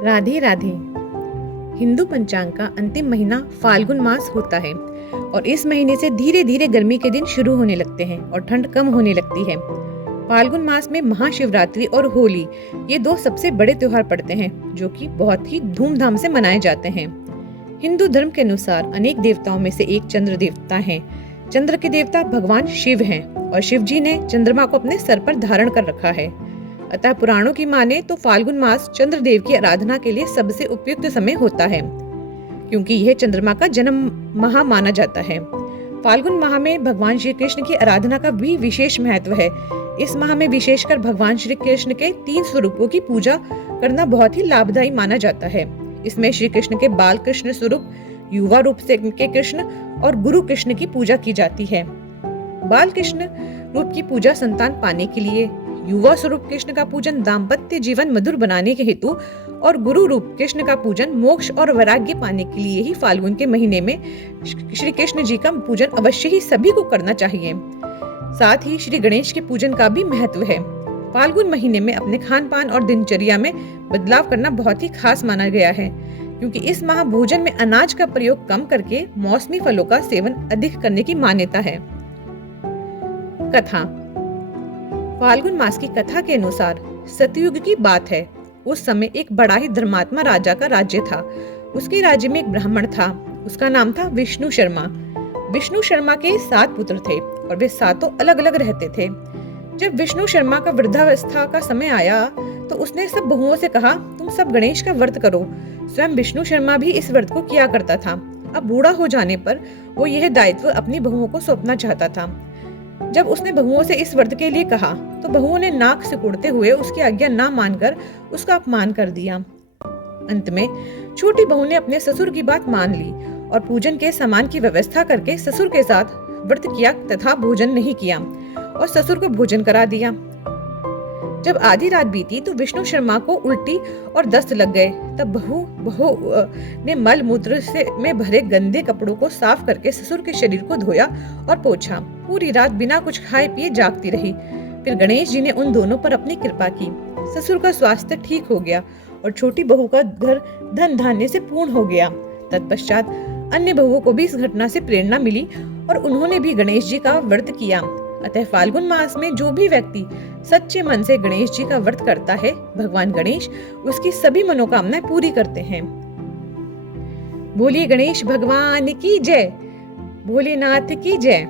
राधे राधे। हिंदू पंचांग का अंतिम महीना फाल्गुन मास होता है और इस महीने से धीरे धीरे गर्मी के दिन शुरू होने लगते हैं और ठंड कम होने लगती है। फाल्गुन मास में महाशिवरात्रि और होली ये दो सबसे बड़े त्योहार पड़ते हैं जो कि बहुत ही धूमधाम से मनाए जाते हैं। हिंदू धर्म के अनुसार अनेक देवताओं में से एक चंद्र देवता है। चंद्र के देवता भगवान शिव हैं और शिव जी ने चंद्रमा को अपने सर पर धारण कर रखा है। अतः पुराणों की माने तो फाल्गुन मास चंद्रदेव की आराधना के लिए सबसे उपयुक्त समय होता है, क्योंकि यह चंद्रमा का जन्म माह माना जाता है। फाल्गुन माह में भगवान श्री कृष्ण की आराधना का भी विशेष महत्व है। इस माह में विशेषकर भगवान श्री कृष्ण के 3 स्वरूपों की पूजा करना बहुत ही लाभदायी माना जाता है। इसमें श्री कृष्ण के बाल कृष्ण स्वरूप, युवा रूप से के कृष्ण और गुरु कृष्ण की पूजा की जाती है। बाल कृष्ण रूप की पूजा संतान पाने के लिए, युवा स्वरूप कृष्ण का पूजन दाम्पत्य जीवन मधुर बनाने के हेतु और गुरु रूप कृष्ण का पूजन मोक्ष और वैराग्य पाने के लिए ही फाल्गुन के महीने में श्री कृष्ण जी का पूजन अवश्य ही सभी को करना चाहिए। साथ ही श्री गणेश के पूजन का भी महत्व है। फाल्गुन महीने में अपने खान पान और दिनचर्या में बदलाव करना बहुत ही खास माना गया है, क्योंकि इस माह भोजन में अनाज का प्रयोग कम करके मौसमी फलों का सेवन अधिक करने की मान्यता है। कथा। फाल्गुन मास की कथा के अनुसार सतयुग की बात है। उस समय एक बड़ा ही धर्मात्मा राजा का राज्य था। उसके राज्य में एक ब्राह्मण था। उसका नाम था विष्णु शर्मा। विष्णु शर्मा के 7 पुत्र थे और वे सातों अलग अलग रहते थे। जब विष्णु शर्मा का वृद्धावस्था का समय आया तो उसने सब बहुओं से कहा, तुम सब गणेश का व्रत करो। स्वयं विष्णु शर्मा भी इस व्रत को किया करता था। अब बूढ़ा हो जाने पर वो यह दायित्व अपनी बहुओं को सौंपना चाहता था। जब उसने बहुओं से इस व्रत के लिए कहा तो बहुओं ने नाक सिकुड़ते हुए उसकी आज्ञा ना मानकर उसका अपमान कर दिया। अंत में छोटी बहू ने अपने ससुर की बात मान ली और पूजन के सामान की व्यवस्था करके ससुर के साथ व्रत किया तथा भोजन नहीं किया और ससुर को भोजन करा दिया। जब आधी रात बीती तो विष्णु शर्मा को उल्टी और दस्त लग गए। तब बहू ने मल मूत्र से में भरे गंदे कपड़ों को साफ करके ससुर के शरीर को धोया और पोंछा। पूरी रात बिना कुछ खाए पिए जागती रही। फिर गणेश जी ने उन दोनों पर अपनी कृपा की। ससुर का स्वास्थ्य ठीक हो गया और छोटी बहू का घर धन धान्य से पूर्ण हो गया। तत्पश्चात अन्य बहुओं को भी इस घटना से प्रेरणा मिली और उन्होंने भी गणेश जी का व्रत किया। अतः फाल्गुन मास में जो भी व्यक्ति सच्चे मन से गणेश जी का व्रत करता है, भगवान गणेश उसकी सभी मनोकामनाएं पूरी करते हैं। बोलिए गणेश भगवान की जय, भोलेनाथ की जय।